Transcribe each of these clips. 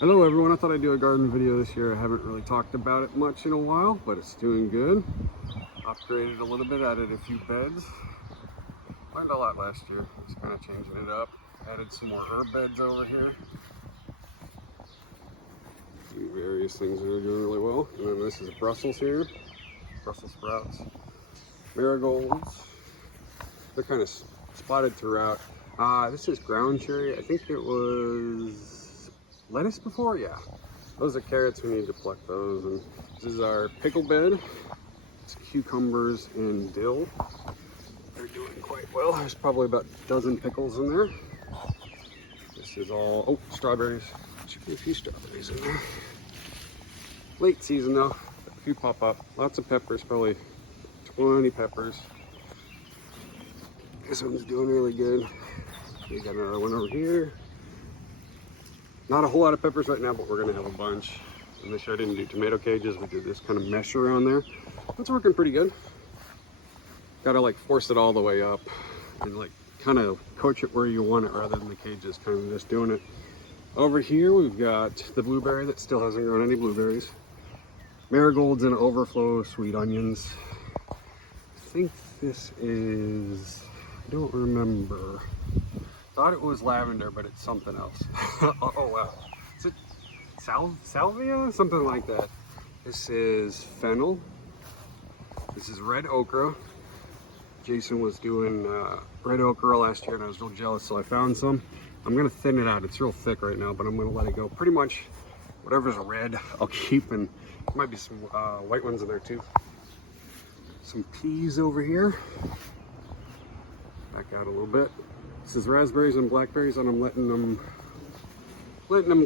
Hello everyone, I thought I'd do a garden video this year. I haven't really talked about it much in a while, but it's doing good. Upgraded a little bit, added a few beds. Learned a lot last year, just kind of changing it up. Added some more herb beds over here. Various things that are doing really well. And then this is Brussels here. Brussels sprouts. Marigolds. They're kind of spotted throughout. This is ground cherry. I think it was lettuce before, yeah. Those are carrots, we need to pluck those. And this is our pickle bed. It's cucumbers and dill. They're doing quite well. There's probably about a dozen pickles in there. This is all, strawberries. Should be a few strawberries in there. Late season though, a few pop up. Lots of peppers, probably 20 peppers. This one's doing really good. We got another one over here. Not a whole lot of peppers right now, but we're gonna have a bunch. And this year I didn't do tomato cages. We did this kind of mesh around there. It's working pretty good. Gotta like force it all the way up and like kind of coach it where you want it rather than the cages kind of just doing it. Over here we've got the blueberry that still hasn't grown any blueberries. Marigolds and overflow sweet onions. I think this is, I don't remember. Thought it was lavender, but it's something else. Oh wow. Is it salvia? Something like that. This is fennel. This is red okra. Jason was doing red okra last year and I was real jealous, so I found some. I'm gonna thin it out. It's real thick right now, but I'm gonna let it go. Pretty much whatever's red, I'll keep, and there might be some white ones in there too. Some peas over here. Back out a little bit. This is raspberries and blackberries, and I'm letting them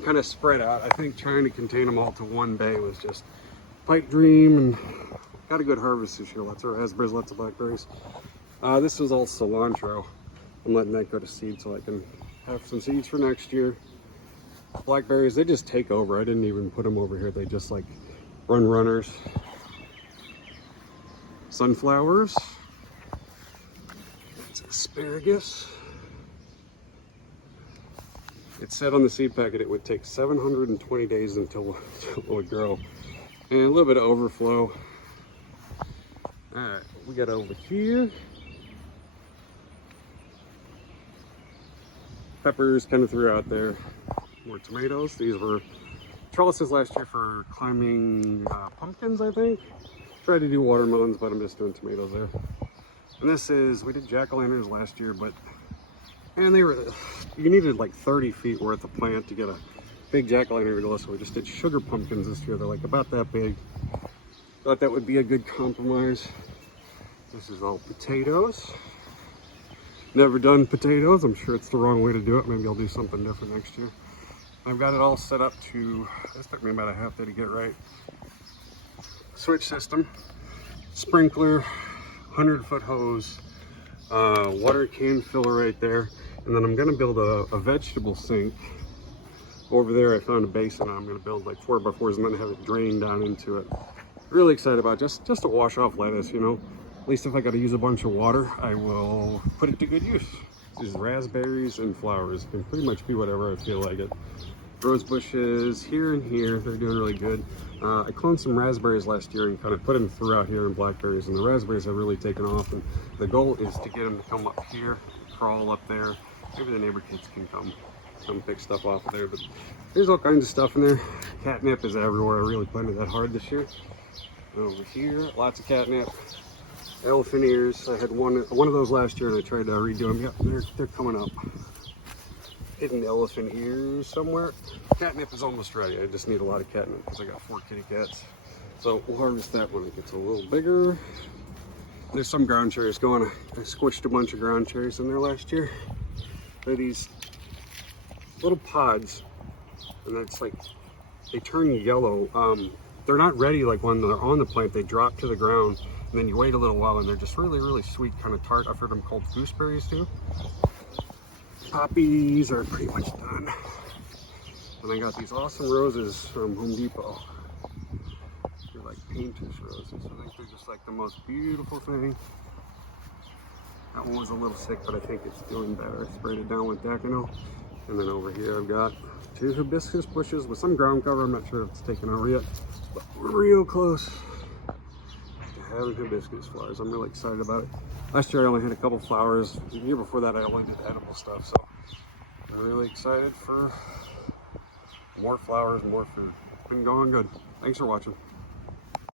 kind of spread out. I think trying to contain them all to one bay was just pipe dream, and got a good harvest this year. Lots of raspberries, lots of blackberries. This was all cilantro. I'm letting that go to seed so I can have some seeds for next year. Blackberries, they just take over. I didn't even put them over here. They just like run runners. Sunflowers. That's asparagus. It said on the seed packet it would take 720 days until it would grow. And a little bit of overflow. Alright, we got over here. Peppers kind of threw out there. More tomatoes. These were trellises last year for climbing pumpkins, I think. Tried to do watermelons, but I'm just doing tomatoes there. And this is, we did jack-o'-lanterns last year, but and they were, you needed like 30 feet worth of plant to get a big jack-o'-lantern to go, so we just did sugar pumpkins this year. They're like about that big. Thought that would be a good compromise. This is all potatoes. Never done potatoes. I'm sure it's the wrong way to do it. Maybe I'll do something different next year. I've got it all set up to, this took me about a half day to get right. Switch system, sprinkler, 100-foot hose, water can filler right there. And then I'm gonna build a vegetable sink. Over there I found a basin. I'm gonna build like 4x4s and then have it drain down into it. Really excited about just to wash off lettuce, you know. At least if I gotta use a bunch of water, I will put it to good use. These raspberries and flowers can pretty much be whatever I feel like it. Rose bushes here and here, they're doing really good. I cloned some raspberries last year and kind of put them throughout here in blackberries, and the raspberries have really taken off, and the goal is to get them to come up here, crawl up there. Maybe the neighbor kids can come pick stuff off of there, but there's all kinds of stuff in there. Catnip is everywhere. I really planted that hard this year. Over here, lots of catnip. Elephant ears, I had one of those last year and I tried to redo them. Yep, they're coming up. Hidden elephant ears somewhere. Catnip is almost ready. I just need a lot of catnip because I got 4 kitty cats. So we'll harvest that when it gets a little bigger. There's some ground cherries going. I squished a bunch of ground cherries in there last year. They're these little pods, and it's like they turn yellow. They're not ready like when they're on the plant. They drop to the ground, and then you wait a little while, and they're just really, really sweet, kind of tart. I've heard them called gooseberries too. Poppies are pretty much done. And I got these awesome roses from Home Depot. They're like painter's roses. I think they're just like the most beautiful thing. That one was a little sick, but I think it's doing better. I sprayed it down with Decano. And then over here I've got to hibiscus bushes with some ground cover. I'm not sure if it's taken over yet, but we're real close to having hibiscus flowers. I'm really excited about it. Last year I only had a couple flowers. The year before that I only did edible stuff, so I'm really excited for more flowers, more food. Been going good. Thanks for watching.